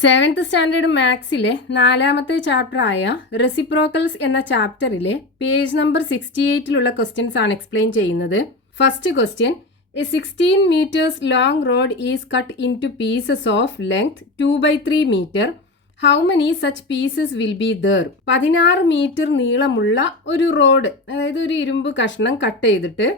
Seventh standard മാത്സിലെ 4ാമത്തെ ചാപ്റ്ററായ റെസിപ്രോക്കൽസ് എന്ന ചാപ്റ്ററിലെ പേജ് നമ്പർ 68 ക്വസ്റ്റ്യൻസ് ആണ് എക്സ്പ്ലെയിൻ ചെയ്യുന്നത്. First question, a 16 meters long rod is cut into pieces of length 2/3 meter. How many such pieces will be there? 16 meter നീളമുള്ള ഒരു road, അതായത് ഒരു ഇരുമ്പ് കഷ്ണം കട്ട് ചെയ്തിട്ട്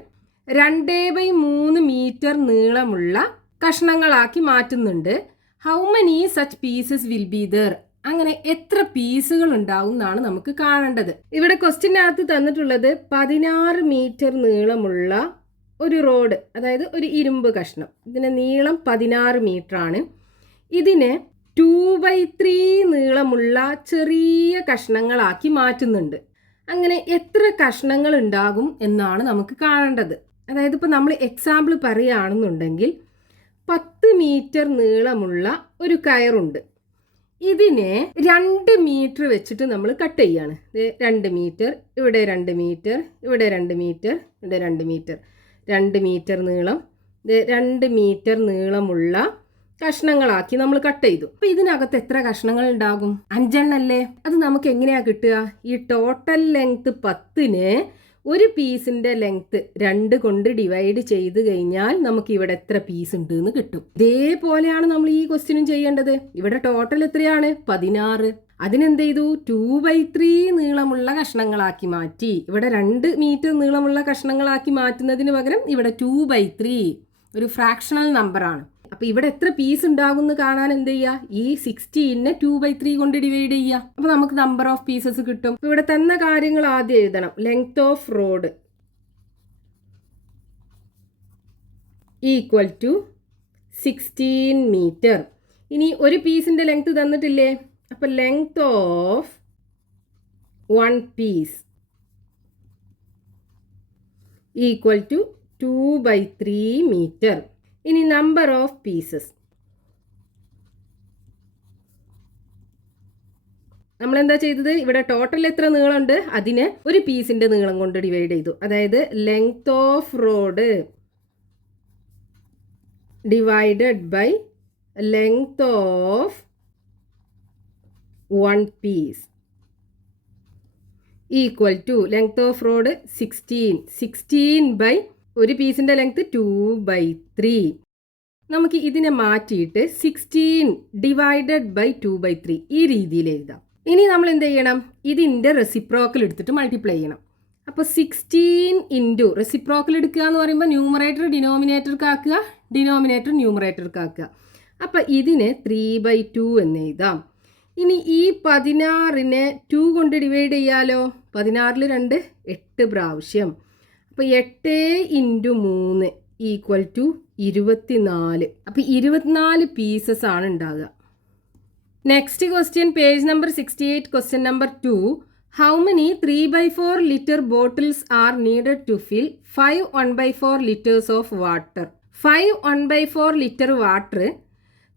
2/3 മീറ്റർ നീളമുള്ള കഷ്ണങ്ങളാക്കി മാറ്റുന്നുണ്ട്. How many such pieces will be there? അങ്ങനെ എത്ര പീസുകൾ ഉണ്ടാവും എന്നാണ് നമുക്ക് കാണേണ്ടത്. ഇവിടെ ക്വസ്റ്റ്യനകത്ത് തന്നിട്ടുള്ളത് 16 മീറ്റർ നീളമുള്ള ഒരു റോഡ്, അതായത് ഒരു ഇരുമ്പ് കഷ്ണം. ഇതിന് നീളം 16 മീറ്റർ ആണ്. ഇതിനെ 2/3 നീളമുള്ള ചെറിയ കഷ്ണങ്ങളാക്കി മാറ്റുന്നുണ്ട്. അങ്ങനെ എത്ര കഷ്ണങ്ങൾ ഉണ്ടാകും എന്നാണ് നമുക്ക് കാണേണ്ടത്. അതായത് ഇപ്പോൾ നമ്മൾ എക്സാമ്പിൾ പറയുകയാണെന്നുണ്ടെങ്കിൽ 10 മീറ്റർ നീളമുള്ള ഒരു കയറുണ്ട്. ഇതിനെ 2 മീറ്റർ വെച്ചിട്ട് നമ്മൾ കട്ട് ചെയ്യാണ്. 2 മീറ്റർ, ഇവിടെ 2 മീറ്റർ, ഇവിടെ 2 മീറ്റർ, ഇവിടെ 2 മീറ്റർ, 2 മീറ്റർ നീളം, 2 മീറ്റർ നീളമുള്ള കഷ്ണങ്ങളാക്കി നമ്മൾ കട്ട് ചെയ്തു. അപ്പൊ ഇതിനകത്ത് എത്ര കഷ്ണങ്ങൾ ഉണ്ടാകും? 5 എണ്ണല്ലേ. അത് നമുക്ക് എങ്ങനെയാ കിട്ടുക? ഈ ടോട്ടൽ ലെങ്ത് 10ന് ഒരു പീസിന്റെ ലെങ്ത് 2 കൊണ്ട് ഡിവൈഡ് ചെയ്ത് കഴിഞ്ഞാൽ നമുക്ക് ഇവിടെ എത്ര പീസ് ഉണ്ട് എന്ന് കിട്ടും. ഇതേപോലെയാണ് നമ്മൾ ഈ ക്വസ്റ്റ്യനും ചെയ്യേണ്ടത്. ഇവിടെ ടോട്ടൽ എത്രയാണ്? 16. അതിനെന്ത് ചെയ്തു? 2/3 നീളമുള്ള കഷ്ണങ്ങളാക്കി മാറ്റി. ഇവിടെ 2 മീറ്റർ നീളമുള്ള കഷ്ണങ്ങളാക്കി മാറ്റുന്നതിന് പകരം ഇവിടെ 2/3 ഒരു ഫ്രാക്ഷണൽ നമ്പർ ആണ്. അപ്പൊ ഇവിടെ എത്ര പീസ് ഉണ്ടാകും എന്ന് കാണാൻ എന്ത് ചെയ്യുക? ഈ 16നെ 2/3 കൊണ്ട് ഡിവൈഡ് ചെയ്യുക. അപ്പൊ നമുക്ക് നമ്പർ ഓഫ് പീസസ് കിട്ടും. ഇവിടെ തന്ന കാര്യങ്ങൾ ആദ്യം എഴുതണം. Length of rod equal to 16 meter. ഇനി ഒരു പീസിന്റെ ലെങ്ത് തന്നിട്ടില്ലേ? അപ്പൊ length of 1 piece equal to 2/3 meter. ഇനി നമ്പർ ഓഫ് പീസസ്, നമ്മൾ എന്താ ചെയ്തത്? ഇവിടെ ടോട്ടൽ എത്ര നീളമുണ്ട് അതിനെ ഒരു പീസിന്റെ നീളം കൊണ്ട് ഡിവൈഡ് ചെയ്തു. അതായത് length of road divided by length of 1 piece equal to length of road 16 by ഒരു പീസിന്റെ ലെങ്ത് 2/3. നമുക്ക് ഇതിനെ മാറ്റിയിട്ട് 16 ഡിവൈഡഡ് ബൈ 2/3 ഈ രീതിയിൽ എഴുതാം. ഇനി നമ്മൾ എന്ത് ചെയ്യണം? ഇതിന്റെ റെസിപ്രോക്കൽ എടുത്തിട്ട് മൾട്ടിപ്ലൈ ചെയ്യണം. അപ്പോൾ 16 ഇൻറ്റു റെസിപ്രോക്കൽ എടുക്കുക എന്ന് പറയുമ്പോൾ ന്യൂമറേറ്റർ ഡിനോമിനേറ്റർക്ക് ആക്കുക, ഡിനോമിനേറ്റർ ന്യൂമറേറ്റർക്ക് ആക്കുക. അപ്പം ഇതിനെ 3/2 എന്ന് എഴുതാം. ഇനി ഈ 16നെ 2 കൊണ്ട് ഡിവൈഡ് ചെയ്യാലോ. 16ൽ 2 8 പ്രാവശ്യം. അപ്പോൾ 8 ഇൻറ്റു 3 ഈക്വൽ ടു 24. അപ്പോൾ 24 പീസസ് ആണ് ഉണ്ടാകുക. Next question, page number 68, question number 2. How many 3/4 litre bottles are needed to fill 5 1/4 litres of water? 5 1/4 litre water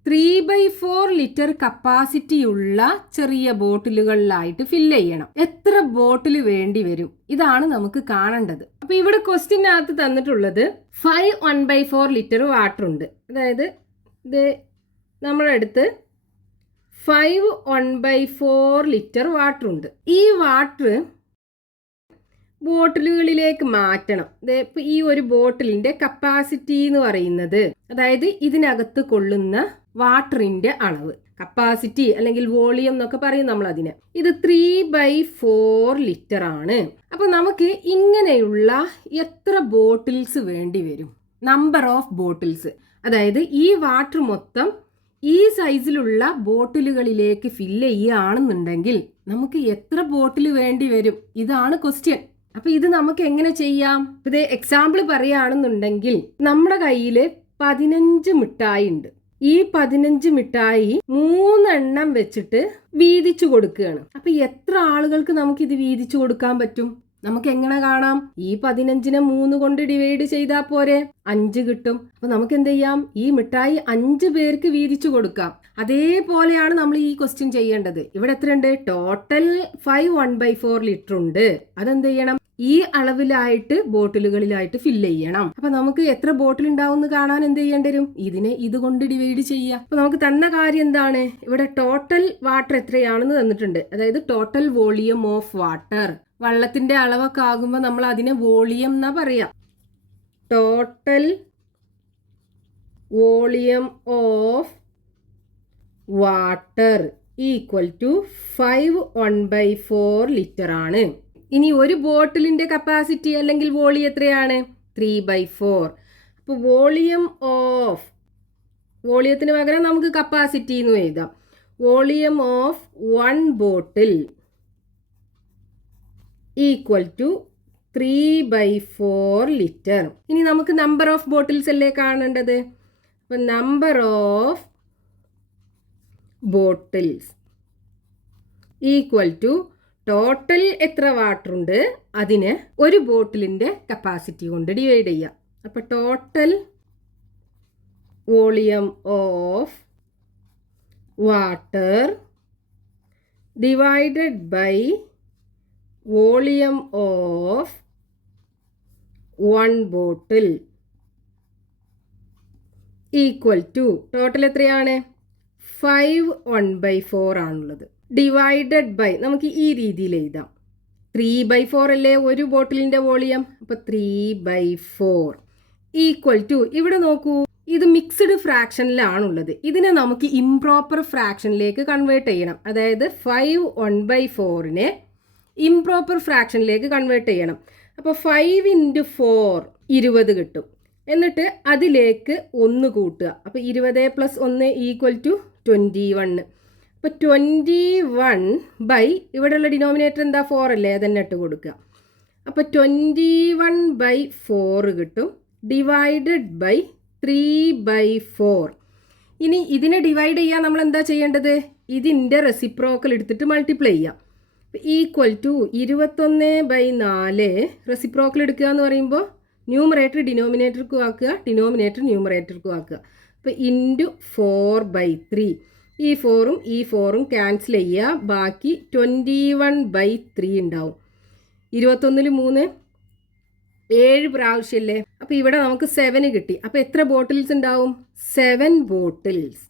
3/4 litre കപ്പാസിറ്റിയുള്ള ചെറിയ ബോട്ടിലുകളിലായിട്ട് ഫില്ല് ചെയ്യണം. എത്ര ബോട്ടിൽ വേണ്ടി വരും? ഇതാണ് നമുക്ക് കാണേണ്ടത്. അപ്പൊ ഇവിടെ ക്വസ്റ്റ്യനകത്ത് തന്നിട്ടുള്ളത് 5 1/4 ലിറ്റർ വാട്ടർ ഉണ്ട്. അതായത് ഇത് നമ്മുടെ അടുത്ത് 5 1/4 ലിറ്റർ വാട്ടർ ഉണ്ട്. ഈ വാട്ടർ ബോട്ടിലുകളിലേക്ക് മാറ്റണം. ഇപ്പൊ ഈ ഒരു ബോട്ടിലിന്റെ കപ്പാസിറ്റി എന്ന് പറയുന്നത്, അതായത് ഇതിനകത്ത് കൊള്ളുന്ന വാട്ടറിന്റെ അളവ്, കപ്പാസിറ്റി അല്ലെങ്കിൽ വോളിയം എന്നൊക്കെ പറയും നമ്മൾ അതിനെ. ഇത് 3/4 ലിറ്റർ ആണ്. അപ്പൊ നമുക്ക് ഇങ്ങനെയുള്ള എത്ര ബോട്ടിൽസ് വേണ്ടി വരും? നമ്പർ ഓഫ് ബോട്ടിൽസ്, അതായത് ഈ വാട്ടർ മൊത്തം ഈ സൈസിലുള്ള ബോട്ടിലുകളിലേക്ക് ഫില്ല് ചെയ്യുകയാണെന്നുണ്ടെങ്കിൽ നമുക്ക് എത്ര ബോട്ടിൽ വേണ്ടി വരും? ഇതാണ് ക്വസ്റ്റ്യൻ. അപ്പൊ ഇത് നമുക്ക് എങ്ങനെ ചെയ്യാം? ഇത് എക്സാമ്പിൾ പറയുകയാണെന്നുണ്ടെങ്കിൽ നമ്മുടെ കയ്യിൽ 15 മിഠായി ഉണ്ട്. ഈ 15 മിഠായി 3 എണ്ണം വെച്ചിട്ട് വീതിച്ചു കൊടുക്കുകയാണ്. അപ്പൊ എത്ര ആളുകൾക്ക് നമുക്ക് ഇത് വീതിച്ചു കൊടുക്കാൻ പറ്റും? നമുക്ക് എങ്ങനെ കാണാം? ഈ 15നെ 3 കൊണ്ട് ഡിവൈഡ് ചെയ്താൽ പോരെ, 5 കിട്ടും. അപ്പൊ നമുക്ക് എന്ത് ചെയ്യാം? ഈ മിഠായി 5 പേർക്ക് വീതിച്ചു കൊടുക്കാം. അതേപോലെയാണ് നമ്മൾ ഈ ക്വസ്റ്റ്യൻ ചെയ്യേണ്ടത്. ഇവിടെ എത്രയുണ്ട്? ടോട്ടൽ 5 1/4 ലിറ്റർ ഉണ്ട്. അതെന്ത് ചെയ്യണം? ഈ അളവിലായിട്ട് ബോട്ടിലുകളിലായിട്ട് ഫില്ല് ചെയ്യണം. അപ്പൊ നമുക്ക് എത്ര ബോട്ടിൽ ഉണ്ടാവും എന്ന് കാണാൻ എന്ത് ചെയ്യേണ്ടി വരും? ഇതിനെ ഇതുകൊണ്ട് ഡിവൈഡ് ചെയ്യുക. അപ്പൊ നമുക്ക് തന്ന കാര്യം എന്താണ്? ഇവിടെ ടോട്ടൽ വാട്ടർ എത്രയാണെന്ന് തന്നിട്ടുണ്ട്. അതായത് ടോട്ടൽ വോളിയം ഓഫ് വാട്ടർ. വെള്ളത്തിന്റെ അളവൊക്കെ ആകുമ്പോൾ നമ്മൾ അതിനെ വോളിയം എന്നാ പറയാ. Total volume of water equal to 5 1/4 litre ആണ്. ഇനി ഒരു ബോട്ടിലിന്റെ കപ്പാസിറ്റി അല്ലെങ്കിൽ വോളിയം എത്രയാണ്? 3/4. അപ്പോൾ വോളിയത്തിന് പകരം നമുക്ക് കപ്പാസിറ്റി എന്ന് എഴുതാം. Volume of 1 bottle equal to 3/4 litre. ഇനി നമുക്ക് നമ്പർ ഓഫ് ബോട്ടിൽസ് അല്ലേ കാണേണ്ടത്? അപ്പം number of bottles equal to total എത്ര വാട്ടർ ഉണ്ട് അതിന് ഒരു ബോട്ടിലിന്റെ കപ്പാസിറ്റി കൊണ്ട് ഡിവൈഡ് ചെയ്യാം. അപ്പൊ total volume of water divided by volume of 1 bottle equal to total എത്രയാണ്? 5 1/4 ആണുള്ളത്. ഡിവൈഡഡ് ബൈ നമുക്ക് ഈ രീതിയിൽ എഴുതാം. 3/4 അല്ലേ ഒരു ബോട്ടിലിന്റെ വോളിയം. അപ്പൊ 3/4 ഈക്വൽ ടു, ഇവിടെ നോക്കൂ, ഇത് മിക്സ്ഡ് ഫ്രാക്ഷനിലാണുള്ളത്. ഇതിനെ നമുക്ക് ഇംപ്രോപ്പർ ഫ്രാക്ഷനിലേക്ക് കൺവേർട്ട് ചെയ്യണം. അതായത് 5 1/4നെ ഇംപ്രോപ്പർ ഫ്രാക്ഷനിലേക്ക് കൺവേർട്ട് ചെയ്യണം. അപ്പോൾ 5 × 4 20 കിട്ടും. എന്നിട്ട് അതിലേക്ക് 1 കൂട്ടുക. അപ്പോൾ 20 + 1 ഈക്വൽ ടു 21. അപ്പോൾ 21 ഇവിടെയുള്ള ഡിനോമിനേറ്റർ എന്താ? 4 അല്ലേ? അതന്നെ ഇട്ട് കൊടുക്കുക. അപ്പോൾ 21/4 കിട്ടും. Divided by 3/4. ഇനി ഇതിനെ ഡിവൈഡ് ചെയ്യാൻ നമ്മൾ എന്താ ചെയ്യേണ്ടത്? ഇതിൻ്റെ റെസിപ്രോക്കൽ എടുത്തിട്ട് മൾട്ടിപ്ലൈ ചെയ്യാം. ഈക്വൽ ടു 21/4 റെസിപ്രോക്കൽ എടുക്കുക എന്ന് പറയുമ്പോൾ ന്യൂമറേറ്റർ ഡിനോമിനേറ്റർക്കും ആക്കുക, ഡിനോമിനേറ്റർ ന്യൂമറേറ്റർക്കും ആക്കുക. അപ്പോൾ ഇൻറ്റു 4/3. ഈ 4ഉം ഈ 4ഉം ക്യാൻസൽ ചെയ്യുക. ബാക്കി 21/3 ഉണ്ടാവും. 21ൽ 3 7 പ്രാവശ്യമല്ലേ? അപ്പോൾ ഇവിടെ നമുക്ക് 7 കിട്ടി. അപ്പോൾ എത്ര ബോട്ടിൽസ് ഉണ്ടാവും? 7 ബോട്ടിൽസ്.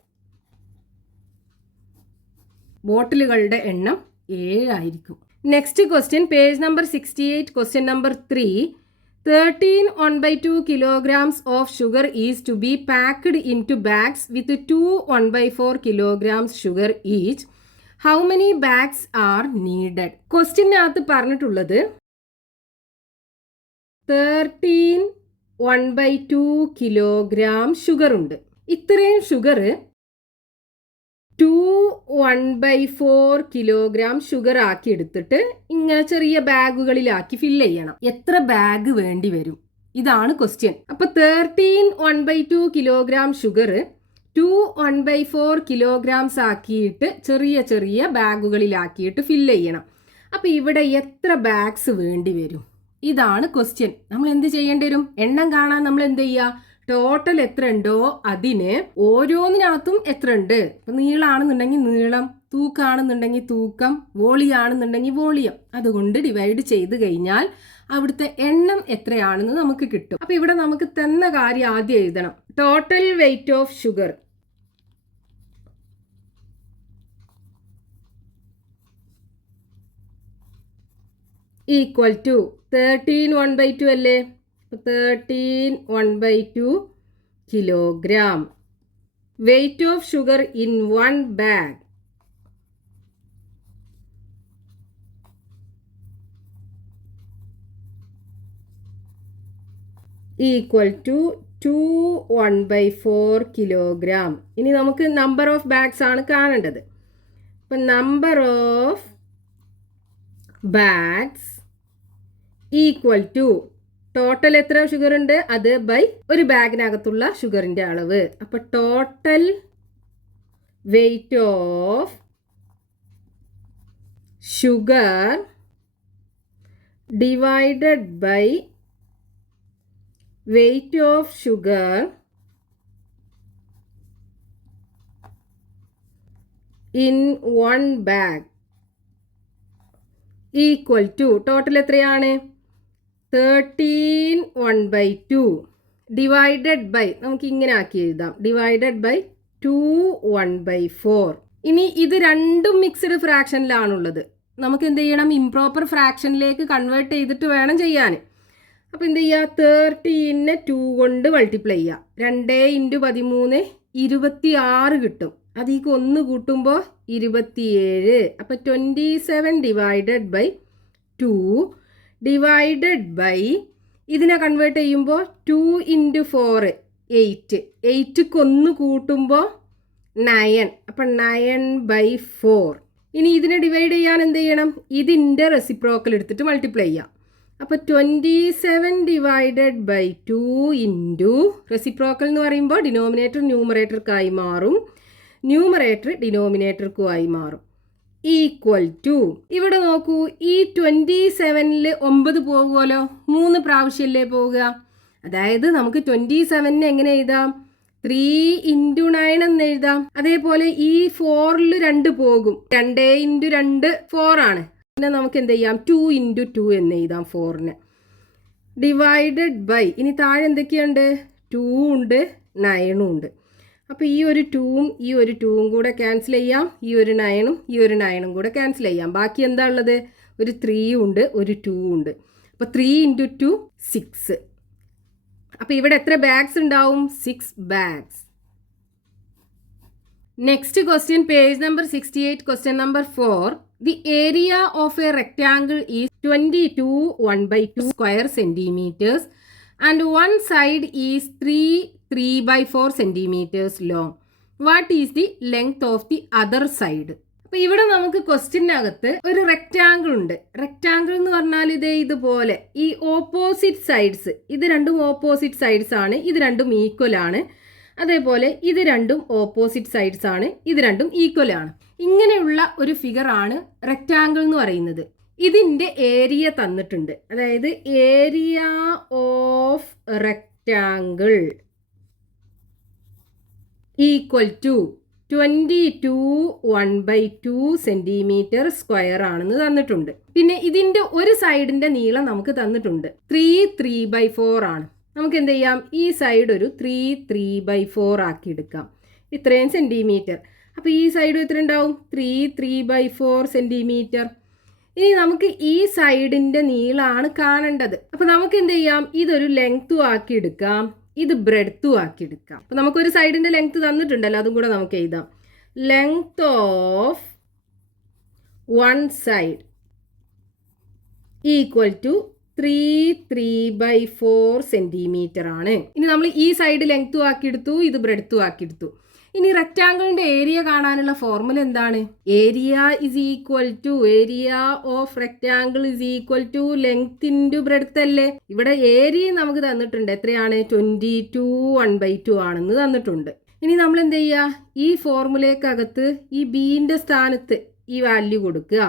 ബോട്ടിലുകളുടെ എണ്ണം 7 ആയിരിക്കും. Next question, page number 68, question number 3. 13 1/2 kilograms of sugar is to be packed into bags with 2 1/4 kilograms sugar each. How many bags are needed? ക്വസ്റ്റ്യനകത്ത് പറഞ്ഞിട്ടുള്ളത് 13 1/2 കിലോഗ്രാം ഷുഗർ ഉണ്ട്. ഇത്രയും ഷുഗർ 2 1/4 കിലോഗ്രാം ഷുഗർ ആക്കി എടുത്തിട്ട് ഇങ്ങനെ ചെറിയ ബാഗുകളിലാക്കി ഫില്ല് ചെയ്യണം. എത്ര ബാഗ് വേണ്ടി വരും? ഇതാണ് ക്വസ്റ്റ്യൻ. അപ്പൊ 13 1/2 കിലോഗ്രാം ഷുഗർ 2 1/4 കിലോഗ്രാംസ് ആക്കിയിട്ട് ചെറിയ ചെറിയ ബാഗുകളിലാക്കിയിട്ട് ഫില്ല് ചെയ്യണം. അപ്പൊ ഇവിടെ എത്ര ബാഗ്സ് വേണ്ടി വരും? ഇതാണ് ക്വസ്റ്റ്യൻ. നമ്മൾ എന്ത് ചെയ്യേണ്ടി വരും? എണ്ണം കാണാൻ നമ്മൾ എന്ത് ചെയ്യുക? ടോട്ടൽ എത്ര ഉണ്ടോ അതിന് ഓരോന്നിനകത്തും എത്ര ഉണ്ട്. ഇപ്പം നീളാണെന്നുണ്ടെങ്കിൽ നീളം, തൂക്കാണെന്നുണ്ടെങ്കിൽ തൂക്കം, വോളിയാണെന്നുണ്ടെങ്കിൽ വോളിയം, അതുകൊണ്ട് ഡിവൈഡ് ചെയ്ത് കഴിഞ്ഞാൽ അവിടുത്തെ എണ്ണം എത്രയാണെന്ന് നമുക്ക് കിട്ടും. അപ്പം ഇവിടെ നമുക്ക് തന്ന കാര്യം ആദ്യം എഴുതണം. Total weight of sugar equal to 13 1/2 അല്ലേ? 13 1/2 kilogram. Weight of sugar in one bag equal to 2 1/4 kilogram. ഇനി നമുക്ക് നമ്പർ ഓഫ് ബാഗ്സ് ആണ് കാണേണ്ടത്. അപ്പം number of bags equal to total എത്ര ഷുഗർ ഉണ്ട് അത് ബൈ ഒരു ബാഗിനകത്തുള്ള ഷുഗറിന്റെ അളവ്. അപ്പൊ total weight of sugar divided by weight of sugar in 1 bag equal to total എത്രയാണ് 13 1/2 ഡിവൈഡഡ് ബൈ നമുക്ക് ഇങ്ങനെ ആക്കി എഴുതാം ഡിവൈഡഡ് ബൈ 2 1/4. ഇനി ഇത് രണ്ടും മിക്സ്ഡ് ഫ്രാക്ഷനിലാണുള്ളത്. നമുക്ക് എന്ത് ചെയ്യണം ഇംപ്രോപ്പർ ഫ്രാക്ഷനിലേക്ക് കൺവേർട്ട് ചെയ്തിട്ട് വേണം ചെയ്യാൻ. അപ്പോൾ എന്ത് ചെയ്യുക 13നെ 2 കൊണ്ട് മൾട്ടിപ്ലൈ ചെയ്യുക 2 × 13 26 കിട്ടും. അതിലേക്ക് 1 കൂട്ടുമ്പോൾ 27. അപ്പോൾ 27 ഡിവൈഡഡ് ബൈ 2 ഡിവൈഡഡ് ബൈ ഇതിനെ കൺവേർട്ട് ചെയ്യുമ്പോൾ 2 × 4 8. 8ക്ക് 1 കൂട്ടുമ്പോൾ 9. അപ്പം 9/4. ഇനി ഇതിനെ ഡിവൈഡ് ചെയ്യാൻ എന്ത് ചെയ്യണം ഇതിൻ്റെ റെസിപ്രോക്കൽ എടുത്തിട്ട് മൾട്ടിപ്ലൈ ചെയ്യാം. അപ്പോൾ 27 ഡിവൈഡഡ് ബൈ 2 ഇൻറ്റു റെസിപ്രോക്കൽ എന്ന് പറയുമ്പോൾ ഡിനോമിനേറ്റർ ന്യൂമറേറ്റർക്കായി മാറും, ന്യൂമറേറ്റർ ഡിനോമിനേറ്റർക്കുമായി മാറും ഈക്വൽ ടു ഇവിടെ നോക്കൂ ഈ 27ൽ 9 പോകുമല്ലോ 3 പ്രാവശ്യമല്ലേ പോവുക. അതായത് നമുക്ക് 27നെ എങ്ങനെ എഴുതാം 3 × 9 എന്ന് എഴുതാം. അതേപോലെ ഈ 4ൽ 2 പോകും 2 × 2 4 ആണ്. പിന്നെ നമുക്ക് എന്ത് ചെയ്യാം 2 × 2 എന്ന് എഴുതാം 4ന് ഡിവൈഡഡ് ബൈ ഇനി താഴെ എന്തൊക്കെയുണ്ട് 2 ഉണ്ട് 9 ഉണ്ട്. അപ്പോൾ ഈ ഒരു 2ഉം ഈ ഒരു 2ഉം കൂടെ ക്യാൻസൽ ചെയ്യാം, ഈ ഒരു 9ഉം ഈ ഒരു 9ഉം കൂടെ ക്യാൻസൽ ചെയ്യാം. ബാക്കി എന്താ ഉള്ളത് ഒരു 3 ഉണ്ട് ഒരു 2 ഉണ്ട്. അപ്പോൾ 3 × 2 6. അപ്പോൾ ഇവിടെ എത്ര ബാഗ്സ് ഉണ്ടാവും 6 bags. Next question page number 68 question number 4. The area of A rectangle is 22 1/2 square centimetres and one side is 3/4 centimeters long. What is the length of the other side? അപ്പോൾ ഇവിടെ നമുക്ക് ക്വസ്റ്റ്യനകത്ത് ഒരു റെക്റ്റാങ്കിൾ ഉണ്ട്. Rectangle എന്ന് പറഞ്ഞാൽ ഇതേ ഇതുപോലെ ഈ ഓപ്പോസിറ്റ് സൈഡ്സ് ഇത് രണ്ടും ഓപ്പോസിറ്റ് സൈഡ്സ് ആണ്, ഇത് രണ്ടും ഈക്വൽ ആണ്. അതേപോലെ ഇത് രണ്ടും ഓപ്പോസിറ്റ് സൈഡ്സ് ആണ്, ഇത് രണ്ടും ഈക്വൽ ആണ്. ഇങ്ങനെയുള്ള ഒരു ഫിഗർ ആണ് റെക്റ്റാങ്കിൾ എന്ന് പറയുന്നത്. ഇതിൻ്റെ ഏരിയ തന്നിട്ടുണ്ട്. അതായത് area of rectangle equal to 22 1/2 centimetre square ആണെന്ന് തന്നിട്ടുണ്ട്. പിന്നെ ഇതിൻ്റെ ഒരു സൈഡിൻ്റെ നീളം നമുക്ക് തന്നിട്ടുണ്ട് 3/4 ആണ്. നമുക്ക് എന്ത് ചെയ്യാം ഈ സൈഡ് ഒരു 3/4 ആക്കി എടുക്കാം ഇത്രയും സെൻറ്റിമീറ്റർ. അപ്പോൾ ഈ സൈഡ് എത്ര ഉണ്ടാവും 3/4 സെൻറ്റിമീറ്റർ. ഇനി നമുക്ക് ഈ സൈഡിൻ്റെ നീളമാണ് കാണേണ്ടത്. അപ്പോൾ നമുക്ക് എന്ത് ചെയ്യാം ഇതൊരു ലെങ്ത്തും ആക്കി എടുക്കാം, ഇത് ബ്രെഡ്ത്തും ആക്കി എടുക്കാം. അപ്പോൾ നമുക്കൊരു സൈഡിൻ്റെ ലെങ്ത്ത് തന്നിട്ടുണ്ടല്ലോ അതും കൂടെ നമുക്ക് എഴുതാം. Length of one side equal to 3/4 centimetre ആണ്. ഇനി നമ്മൾ ഈ സൈഡ് ലെങ്ത്തും ആക്കി എടുത്തു, ഇത് ബ്രെഡ്ത്തും ആക്കി എടുത്തു. ഇനി റെക്റ്റാങ്കിളിൻ്റെ ഏരിയ കാണാനുള്ള ഫോർമുല എന്താണ് area is equal to area of rectangle is equal to length into breadth അല്ലേ. ഇവിടെ ഏരിയ നമുക്ക് തന്നിട്ടുണ്ട് എത്രയാണ് 22 1/2 ആണെന്ന് തന്നിട്ടുണ്ട്. ഇനി നമ്മൾ എന്ത് ചെയ്യുക ഈ ഫോർമുലയ്ക്കകത്ത് ഈ ബീൻ്റെ സ്ഥാനത്ത് ഈ വാല്യൂ കൊടുക്കുക.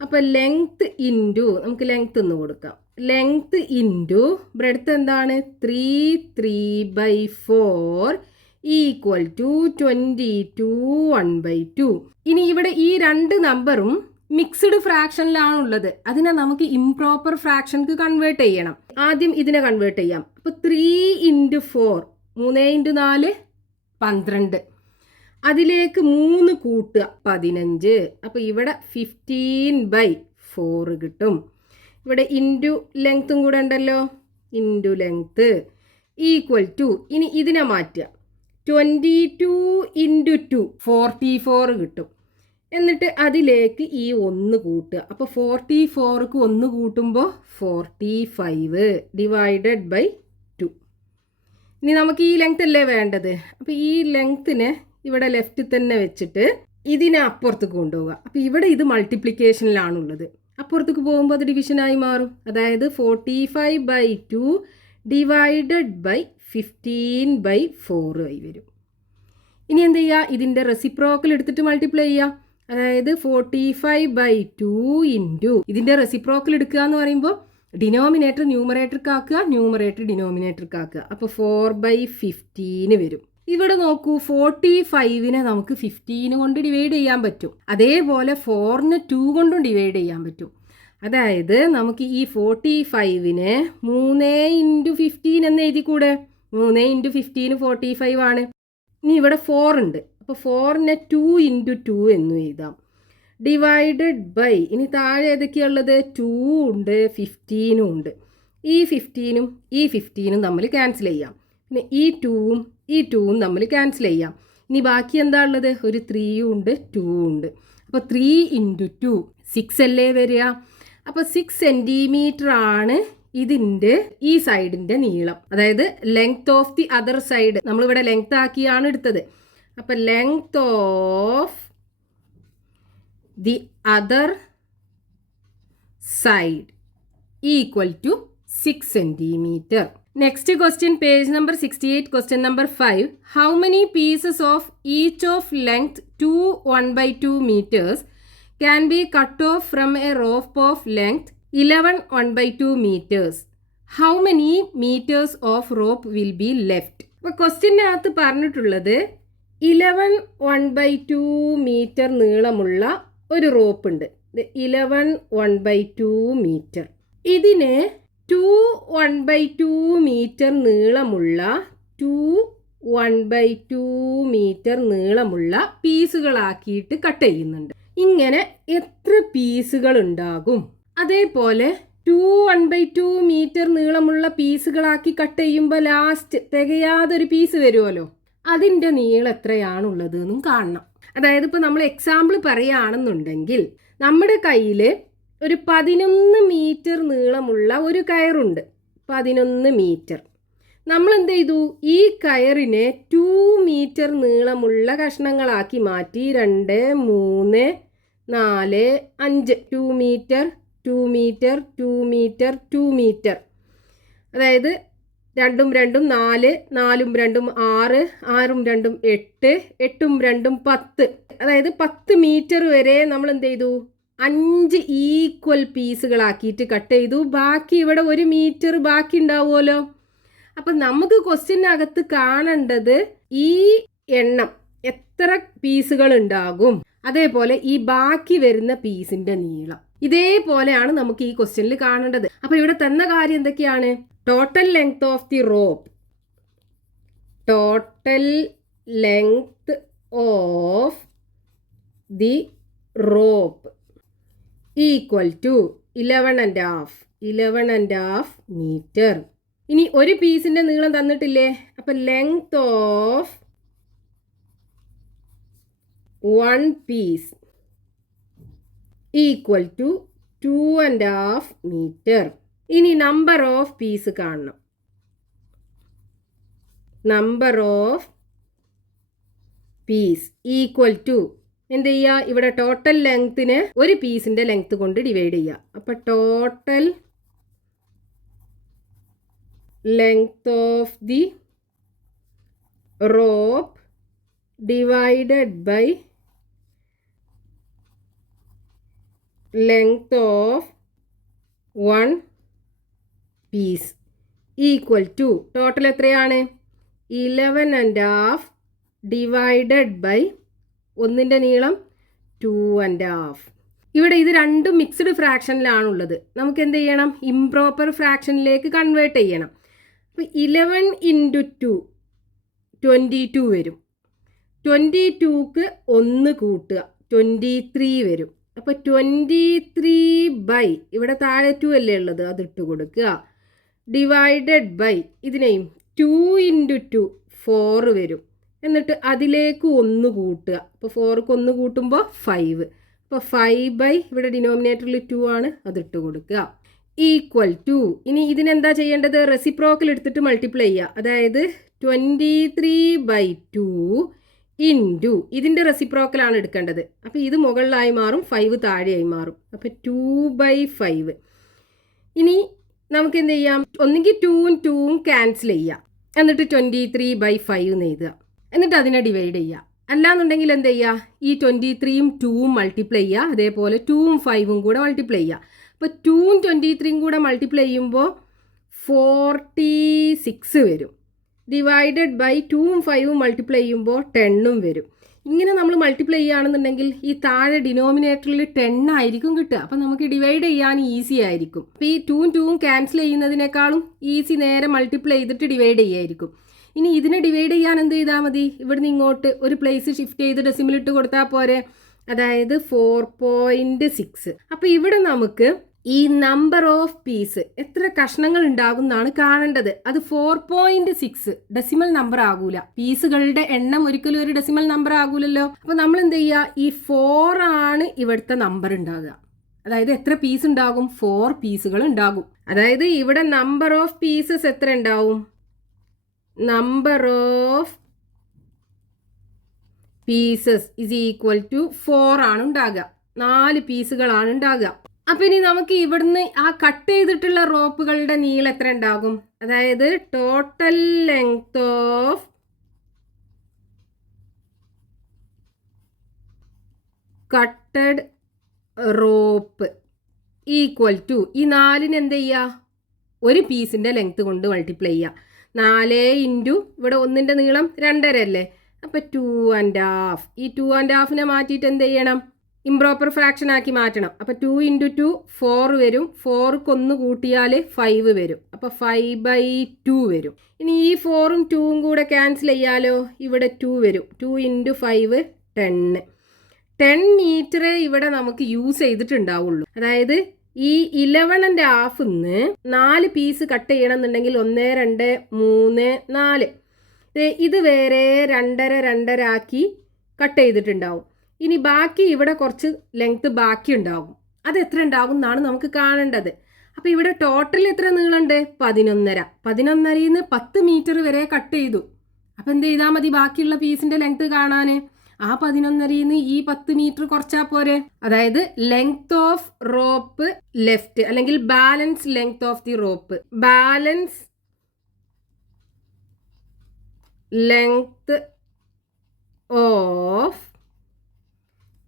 അപ്പോൾ ലെങ്ത് ഇൻറ്റു നമുക്ക് ലെങ്ത് എന്ന് കൊടുക്കാം ലെങ്ത് ഇൻറ്റു ബ്രെഡ്ത്ത് എന്താണ് 3/4 ഈക്വൽ ടു 22 1/2. ഇനി ഇവിടെ ഈ രണ്ട് നമ്പറും മിക്സ്ഡ് ഫ്രാക്ഷനിലാണുള്ളത്. അതിനെ നമുക്ക് ഇംപ്രോപ്പർ ഫ്രാക്ഷൻക്ക് കൺവേർട്ട് ചെയ്യണം. ആദ്യം ഇതിനെ കൺവേർട്ട് ചെയ്യാം. അപ്പോൾ 3 × 4 3 × 4 12. അതിലേക്ക് 3 കൂട്ടുക 15. അപ്പോൾ ഇവിടെ 15/4 കിട്ടും. ഇവിടെ ഇൻറ്റു ലെങ്ത്തും കൂടെ ഉണ്ടല്ലോ ഇൻറ്റു ലെങ്ത്ത് ഈക്വൽ ടു ഇനി ഇതിനെ മാറ്റുക 22 × 2 44 കിട്ടും. എന്നിട്ട് അതിലേക്ക് ഈ 1 കൂട്ടുക. അപ്പോൾ 44ക്ക് 1 കൂട്ടുമ്പോൾ 45 ഡിവൈഡഡ് ബൈ 2. ഇനി നമുക്ക് ഈ ലെങ്ത് അല്ലേ വേണ്ടത്. അപ്പോൾ ഈ ലെങ്ത്തിനെ ഇവിടെ ലെഫ്റ്റ് തന്നെ വെച്ചിട്ട് ഇതിനെ അപ്പുറത്തേക്ക് കൊണ്ടുപോവുക. അപ്പോൾ ഇവിടെ ഇത് മൾട്ടിപ്ലിക്കേഷനിലാണുള്ളത്. അപ്പുറത്തേക്ക് പോകുമ്പോൾ അത് ഡിവിഷനായി മാറും. അതായത് 45/2 ഡിവൈഡഡ് ബൈ 15/4 ആയി വരും. ഇനി എന്ത് ചെയ്യുക ഇതിൻ്റെ റെസിപ്രോക്കൽ എടുത്തിട്ട് മൾട്ടിപ്ലൈ ചെയ്യുക. അതായത് 45/2 ഇൻറ്റു ഇതിൻ്റെ റെസിപ്രോക്കൽ എടുക്കുക എന്ന് പറയുമ്പോൾ ഡിനോമിനേറ്റർ ന്യൂമറേറ്റർക്ക് ആക്കുക, ന്യൂമറേറ്റർ ഡിനോമിനേറ്റർക്ക് ആക്കുക. അപ്പോൾ 4/15 വരും. ഇവിടെ നോക്കൂ, 45നെ നമുക്ക് 15 കൊണ്ട് ഡിവൈഡ് ചെയ്യാൻ പറ്റും. അതേപോലെ 4നെ 2 കൊണ്ടും ഡിവൈഡ് ചെയ്യാൻ പറ്റും. അതായത് നമുക്ക് ഈ 45നെ 3 × 15 എന്ന് എഴുതിക്കൂടെ? 3 × 15 45 ആണ്. ഇനി ഇവിടെ 4 ഉണ്ട്. അപ്പോൾ 4നെ 2 × 2 എന്നും എഴുതാം. ഡിവൈഡഡ് ബൈ, ഇനി താഴെ ഏതൊക്കെയുള്ളത്? 2 ഉണ്ട്, 15 ഉണ്ട്. ഈ 15ഉം ഈ 15ഉം തമ്മിൽ ക്യാൻസൽ ചെയ്യാം. പിന്നെ ഈ 2ഉം ഈ 2ഉം തമ്മിൽ ക്യാൻസൽ ചെയ്യാം. ഇനി ബാക്കി എന്താ ഉള്ളത്? ഒരു 3 ഉണ്ട്, 2 ഉണ്ട്. അപ്പോൾ 3 × 2 6 അല്ലേ വരിക? അപ്പോൾ 6 സെൻറ്റിമീറ്റർ ആണ് ഇതിൻ്റെ ഈ സൈഡിൻ്റെ നീളം. അതായത് length of the other side നമ്മളിവിടെ ലെങ്ത് ആക്കിയാണ് എടുത്തത്. അപ്പോൾ length of the other side equal to 6 centimetre. Next question, page number 68, question number 5. How many pieces of each of length 2 1/2 meters can be cut off from a rope of length 11 1/2 meters? How many meters of rope will be left? അപ്പോൾ ക്വസ്റ്റ്യനകത്ത് പറഞ്ഞിട്ടുള്ളത് 11 1/2 metre നീളമുള്ള ഒരു rope ഉണ്ട്. 11 1/2 metre. ഇതിനെ 2 1/2 metre നീളമുള്ള 2 1/2 metre നീളമുള്ള പീസുകളാക്കിയിട്ട് cut ചെയ്യുന്നുണ്ട്. ഇങ്ങനെ എത്ര പീസുകൾ ഉണ്ടാകും? അതേപോലെ 2 1/2 മീറ്റർ നീളമുള്ള പീസുകളാക്കി കട്ട് ചെയ്യുമ്പോൾ ലാസ്റ്റ് തികയാതൊരു പീസ് വരുമല്ലോ, അതിൻ്റെ നീളം എത്രയാണുള്ളത് എന്നും കാണണം. അതായത് ഇപ്പോൾ നമ്മൾ എക്സാമ്പിൾ പറയുകയാണെന്നുണ്ടെങ്കിൽ നമ്മുടെ കയ്യിൽ ഒരു 11 മീറ്റർ നീളമുള്ള ഒരു കയറുണ്ട്. 11 മീറ്റർ. നമ്മൾ എന്ത് ചെയ്തു? ഈ കയറിനെ 2 മീറ്റർ നീളമുള്ള കഷ്ണങ്ങളാക്കി മാറ്റി. 2 3 4 5 2 മീറ്റർ 2 മീറ്റർ 2 മീറ്റർ 2 മീറ്റർ. അതായത് 2 2 4 4 2 6 6 2 8 8 2 10. അതായത് 10 മീറ്റർ വരെ നമ്മൾ എന്ത് ചെയ്തു? 5 ഈക്വൽ പീസുകളാക്കിയിട്ട് കട്ട് ചെയ്തു. ബാക്കി ഇവിടെ 1 മീറ്റർ ബാക്കി ഉണ്ടാവുമല്ലോ. അപ്പം നമുക്ക് ക്വസ്റ്റ്യനകത്ത് കാണേണ്ടത് ഈ എണ്ണം എത്ര പീസുകൾ ഉണ്ടാകും, അതേപോലെ ഈ ബാക്കി വരുന്ന പീസിന്റെ നീളം. ഇതേപോലെയാണ് നമുക്ക് ഈ ക്വസ്റ്റ്യനിൽ കാണേണ്ടത്. അപ്പോൾ ഇവിടെ തന്ന കാര്യം എന്തൊക്കെയാണ്? Total length of the rope, total length of the rope equal to 11.5 metre. ഇനി ഒരു പീസിന്റെ നീളം തന്നിട്ടില്ലേ? അപ്പം length of 1 piece equal to 2.5 metre. ഇനി നമ്പർ ഓഫ് പീസ് കാണണം. Number of piece equal to എന്ത് ചെയ്യുക? ഇവിടെ ടോട്ടൽ ലെങ്തിനെ ഒരു പീസിന്റെ ലെങ്ത് കൊണ്ട് ഡിവൈഡ് ചെയ്യുക. അപ്പം total length of the rope divided by length of 1 piece equal to total എത്രയാണ്? 11.5 ഡിവൈഡഡ് ബൈ ഒന്നിൻ്റെ നീളം 2.5. ഇവിടെ ഇത് രണ്ടും മിക്സ്ഡ് ഫ്രാക്ഷനിലാണുള്ളത്. നമുക്ക് എന്ത് ചെയ്യണം? ഇംപ്രോപ്പർ ഫ്രാക്ഷനിലേക്ക് കൺവേർട്ട് ചെയ്യണം. അപ്പോൾ 11 × 2 22 വരും. 22ക്ക് 1 കൂട്ടുക 23 വരും. അപ്പോൾ 23 ഇവിടെ താഴെ 2 അല്ലേ ഉള്ളത്, അതിട്ട് കൊടുക്കുക. ഡിവൈഡഡ് ബൈ ഇതിനെയും 2 × 2 4 വരും. എന്നിട്ട് അതിലേക്ക് 1 കൂട്ടുക. അപ്പോൾ 4ക്ക് 1 കൂട്ടുമ്പോൾ 5. അപ്പോൾ 5 ഇവിടെ ഡിനോമിനേറ്ററിൽ 2 ആണ്, അതിട്ട് കൊടുക്കുക. ഈക്വൽ ടു ഇനി ഇതിനെന്താ ചെയ്യേണ്ടത്? റെസിപ്രോക്കൽ എടുത്തിട്ട് മൾട്ടിപ്ലൈ ചെയ്യുക. അതായത് 23/2 ഇൻറ്റു ഇതിൻ്റെ റെസിപ്രോക്കലാണ് എടുക്കേണ്ടത്. അപ്പോൾ ഇത് മുകളിലായി മാറും, 5 താഴെയായി മാറും. അപ്പോൾ 2/5. ഇനി നമുക്ക് എന്ത് ചെയ്യാം? ഒന്നുകിൽ 2ഉം 2ഉം ക്യാൻസൽ ചെയ്യാം. എന്നിട്ട് 23/5 എന്ന് എഴുതുക. എന്നിട്ട് അതിനെ ഡിവൈഡ് ചെയ്യുക. അല്ലാന്നുണ്ടെങ്കിൽ എന്ത് ചെയ്യുക, ഈ 23യും 2ഉം മൾട്ടിപ്ലൈ ചെയ്യുക, അതേപോലെ 2ഉം 5ഉം കൂടെ മൾട്ടിപ്ലൈ ചെയ്യുക. അപ്പോൾ 2ഉം 23യും കൂടെ മൾട്ടിപ്ലൈ ചെയ്യുമ്പോൾ 46 വരും. ഡിവൈഡഡ് ബൈ 2ഉം 5ഉം മൾട്ടിപ്ലൈ ചെയ്യുമ്പോൾ 10ഉം വരും. ഇങ്ങനെ നമ്മൾ മൾട്ടിപ്ലൈ ചെയ്യുകയാണെന്നുണ്ടെങ്കിൽ ഈ താഴെ ഡിനോമിനേറ്ററിൽ 10 ആയിരിക്കും കിട്ടുക. അപ്പം നമുക്ക് ഡിവൈഡ് ചെയ്യാൻ ഈസി ആയിരിക്കും. അപ്പോൾ ഈ 2ഉം 2ഉം ക്യാൻസൽ ചെയ്യുന്നതിനേക്കാളും ഈസി നേരെ മൾട്ടിപ്ലൈ ചെയ്തിട്ട് ഡിവൈഡ് ചെയ്യായിരിക്കും. ഇനി ഇതിനെ ഡിവൈഡ് ചെയ്യാൻ എന്ത് ചെയ്താൽ മതി, ഇവിടുന്ന് ഇങ്ങോട്ട് ഒരു പ്ലേസ് ഷിഫ്റ്റ് ചെയ്ത് ഡെസിമൽ ഇട്ട് കൊടുത്താൽ പോരെ, അതായത് 4.6. അപ്പോൾ ഇവിടെ നമുക്ക് ഈ നമ്പർ ഓഫ് പീസ് എത്ര കഷ്ണങ്ങൾ ഉണ്ടാകും എന്നാണ് കാണേണ്ടത്. അത് 4.6 ഡെസിമൽ നമ്പർ ആകൂല. പീസുകളുടെ എണ്ണം ഒരിക്കലും ഒരു ഡെസിമൽ നമ്പർ ആകൂലല്ലോ. അപ്പോൾ നമ്മൾ എന്ത് ചെയ്യുക, ഈ 4 ആണ് ഇവിടുത്തെ നമ്പർ ഉണ്ടാകുക. അതായത് എത്ര പീസ് ഉണ്ടാകും, 4 പീസുകൾ ഉണ്ടാകും. അതായത് ഇവിടെ നമ്പർ ഓഫ് പീസസ് എത്ര ഉണ്ടാവും, number of pieces is equal to 4 ആണ് ഉണ്ടാകുക. 4 പീസുകളാണ് ഉണ്ടാകുക. അപ്പം ഇനി നമുക്ക് ഇവിടുന്ന് ആ കട്ട് ചെയ്തിട്ടുള്ള റോപ്പുകളുടെ നീളം എത്ര ഉണ്ടാകും, അതായത് total length of cutted rope equal to ഈ 4ന് എന്ത് ചെയ്യുക, ഒരു പീസിൻ്റെ ലെങ്ത് കൊണ്ട് മൾട്ടിപ്ലൈ ചെയ്യുക. 4 ഇൻറ്റു ഇവിടെ 1ൻ്റെ നീളം 2.5 അല്ലേ, അപ്പം 2.5. ഈ 2.5നെ മാറ്റിയിട്ട് എന്ത് ചെയ്യണം, ഇംപ്രോപ്പർ ഫ്രാക്ഷൻ ആക്കി മാറ്റണം. അപ്പോൾ 2 ഇൻറ്റു 2 4 വരും. 4ക്ക് 1 കൂട്ടിയാൽ 5 വരും. അപ്പോൾ 5/2 വരും. ഇനി ഈ 4ഉം 2ഉം കൂടെ ക്യാൻസൽ ചെയ്യാലോ, ഇവിടെ 2 വരും. 2 ഇൻറ്റു 5 10 മീറ്ററേ ഇവിടെ നമുക്ക് യൂസ് ചെയ്തിട്ടുണ്ടാവുള്ളൂ. അതായത് ഈ 11.5 4 പീസ് കട്ട് ചെയ്യണമെന്നുണ്ടെങ്കിൽ 1 2 3 4 ഇത് വേറെ 2.5 ആക്കി കട്ട് ചെയ്തിട്ടുണ്ടാവും. ഇനി ബാക്കി ഇവിടെ കുറച്ച് ലെങ്ത് ബാക്കി ഉണ്ടാകും. അത് എത്ര ഉണ്ടാകും എന്നാണ് നമുക്ക് കാണേണ്ടത്. അപ്പോൾ ഇവിടെ ടോട്ടൽ എത്ര നീളമുണ്ട്, 11.5. 11.5ൽ നിന്ന് 10 മീറ്റർ വരെ കട്ട് ചെയ്തു. അപ്പോൾ എന്ത് ചെയ്താൽ മതി, ബാക്കിയുള്ള പീസിൻ്റെ ലെങ്ത് കാണാൻ ആ 11.5ൽ നിന്ന് ഈ 10 മീറ്റർ കുറച്ചാൽ പോരെ. അതായത് ലെങ്ത് ഓഫ് റോപ്പ് ലെഫ്റ്റ് അല്ലെങ്കിൽ balance length of the rope, balance length of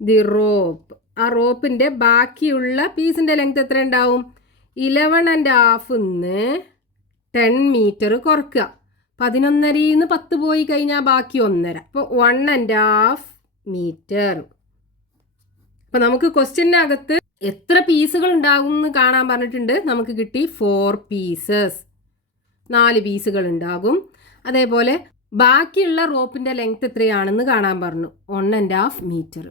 the rope, ആ റോപ്പിൻ്റെ ബാക്കിയുള്ള പീസിൻ്റെ ലെങ്ത് എത്ര ഉണ്ടാവും, 11.5 നിന്ന് 10 മീറ്റർ കുറക്കുക. 11.5ൽ നിന്ന് 10 പോയി കഴിഞ്ഞാൽ ബാക്കി 1.5, അപ്പോൾ 1.5 മീറ്റർ. അപ്പോൾ നമുക്ക് ക്വസ്റ്റ്യനകത്ത് എത്ര പീസുകൾ ഉണ്ടാകും എന്ന് കാണാൻ പറഞ്ഞിട്ടുണ്ട്. നമുക്ക് കിട്ടി 4 പീസസ്, 4 പീസുകൾ ഉണ്ടാകും. അതേപോലെ ബാക്കിയുള്ള റോപ്പിൻ്റെ ലെങ്ത് എത്രയാണെന്ന് കാണാൻ പറഞ്ഞു, 1.5 മീറ്റർ.